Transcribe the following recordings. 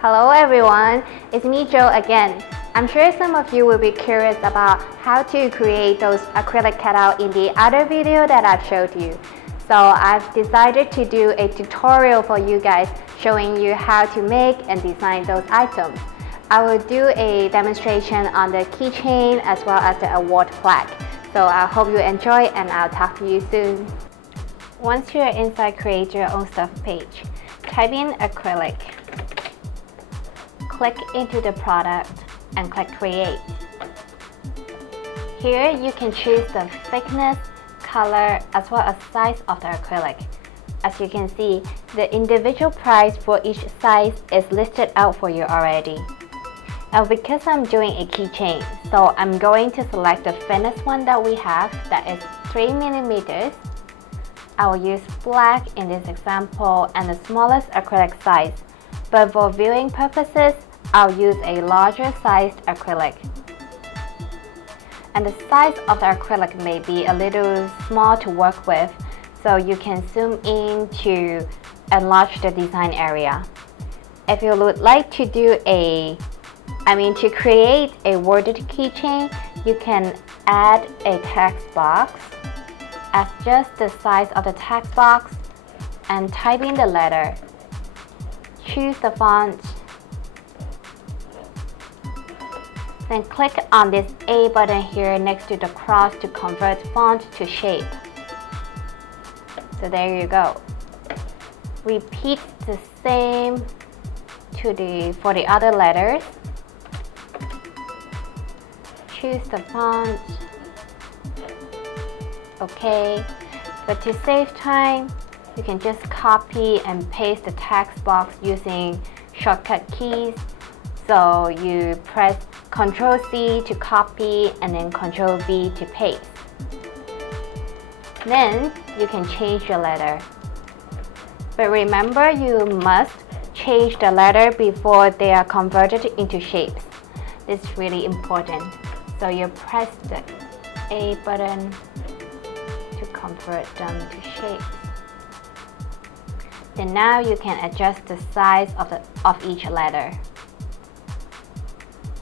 Hello everyone, it's me Jo again. I'm sure some of you will be curious about how to create those acrylic cutout in the other video that I've showed you. So I've decided to do a tutorial for you guys showing you how to make and design those items. I will do a demonstration on the keychain as well as the award plaque. So I hope you enjoy and I'll talk to you soon. Once you're inside Create Your Own Stuff page, type in acrylic. Click into the product and click Create. Here you can choose the thickness, color, as well as size of the acrylic. As you can see, the individual price for each size is listed out for you already. Now because I'm doing a keychain, so I'm going to select the thinnest one that we have, that is 3mm. I will use black in this example and the smallest acrylic size, but for viewing purposes, I'll use a larger sized acrylic. And the size of the acrylic may be a little small to work with, so you can zoom in to enlarge the design area. If you would like to create a worded keychain, you can add a text box, adjust the size of the text box, and type in the letter. Choose the font, then click on this A button here next to the cross to convert font to shape. So there you go. Repeat the same for the other letters. Choose the font. Okay, but to save time, you can just copy and paste the text box using shortcut keys. So you press Ctrl+C to copy and then Ctrl+V to paste. Then you can change your letter. But remember, you must change the letter before they are converted into shapes. This is really important. So you press the A button to convert them to shapes. Then now you can adjust the size of each letter.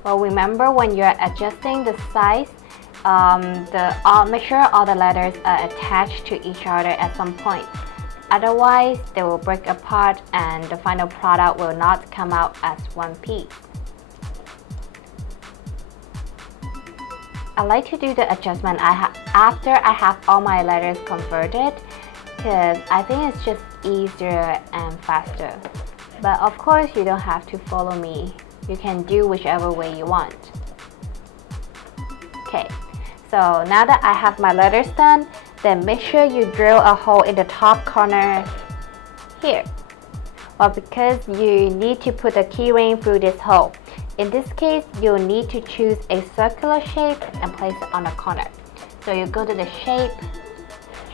Well, remember when you're adjusting the size, make sure all the letters are attached to each other at some point. Otherwise, they will break apart and the final product will not come out as one piece. I like to do the adjustment after I have all my letters converted, because I think it's just easier and faster. But of course, you don't have to follow me. You can do whichever way you want. Okay, so now that I have my letters done, then make sure you drill a hole in the top corner here. Well, because you need to put the key ring through this hole. In this case, you'll need to choose a circular shape and place it on the corner. So you go to the shape,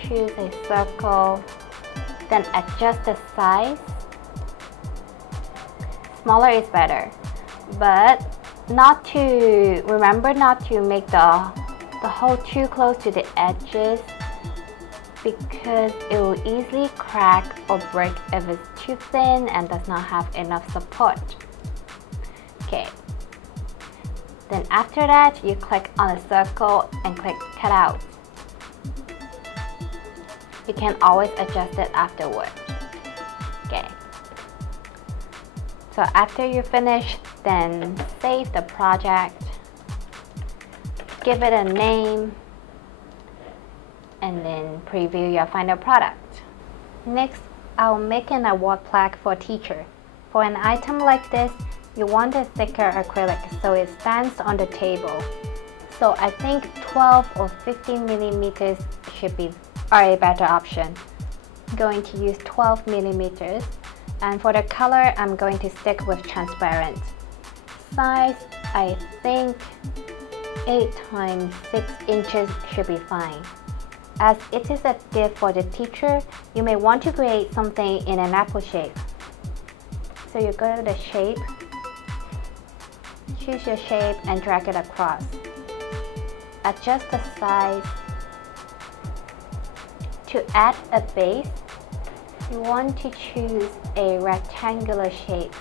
choose a circle, then adjust the size. Smaller is better, but remember not to make the hole too close to the edges, because it will easily crack or break if it's too thin and does not have enough support. Okay. Then after that, you click on the circle and click Cutout. You can always adjust it afterwards. Okay. So after you finish, then save the project, give it a name, and then preview your final product. Next, I'll make an award plaque for teacher. For an item like this, you want a thicker acrylic so it stands on the table. So I think 12 or 15mm are a better option. I'm going to use 12mm. And for the color, I'm going to stick with transparent. Size, I think 8 x 6 inches should be fine. As it is a gift for the teacher, you may want to create something in an apple shape. So you go to the shape, choose your shape and drag it across. Adjust the size. To add a base, you want to choose a rectangular shape.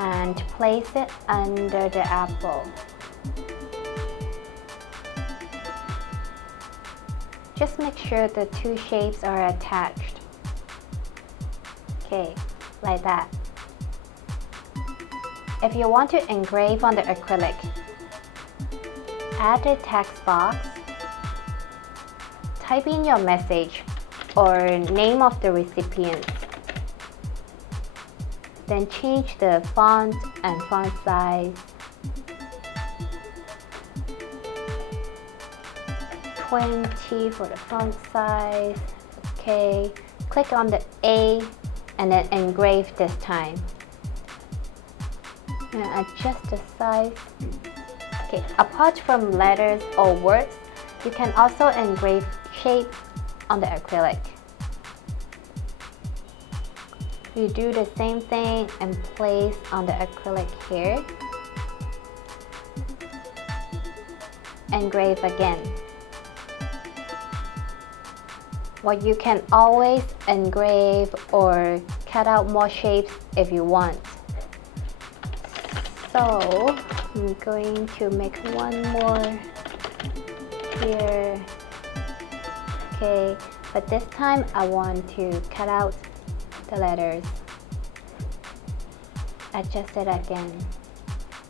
and place it under the apple. Just make sure the two shapes are attached. Okay, like that. If you want to engrave on the acrylic, add the text box, type in your message or name of the recipient. Then change the font and font size. 20 for the font size. Okay, click on the A and then engrave this time. And adjust the size. Okay, apart from letters or words, you can also engrave shapes on the acrylic. You do the same thing and place on the acrylic here. Engrave again. Well, you can always engrave or cut out more shapes if you want. So I'm going to make one more here. Okay, but this time I want to cut out the letters. Adjust it again.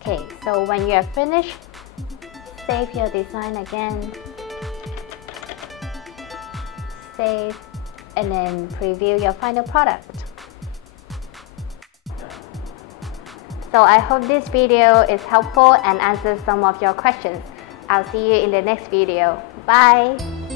Okay, so when you're finished, save your design again. Save, and then preview your final product. So I hope this video is helpful and answers some of your questions. I'll see you in the next video. Bye!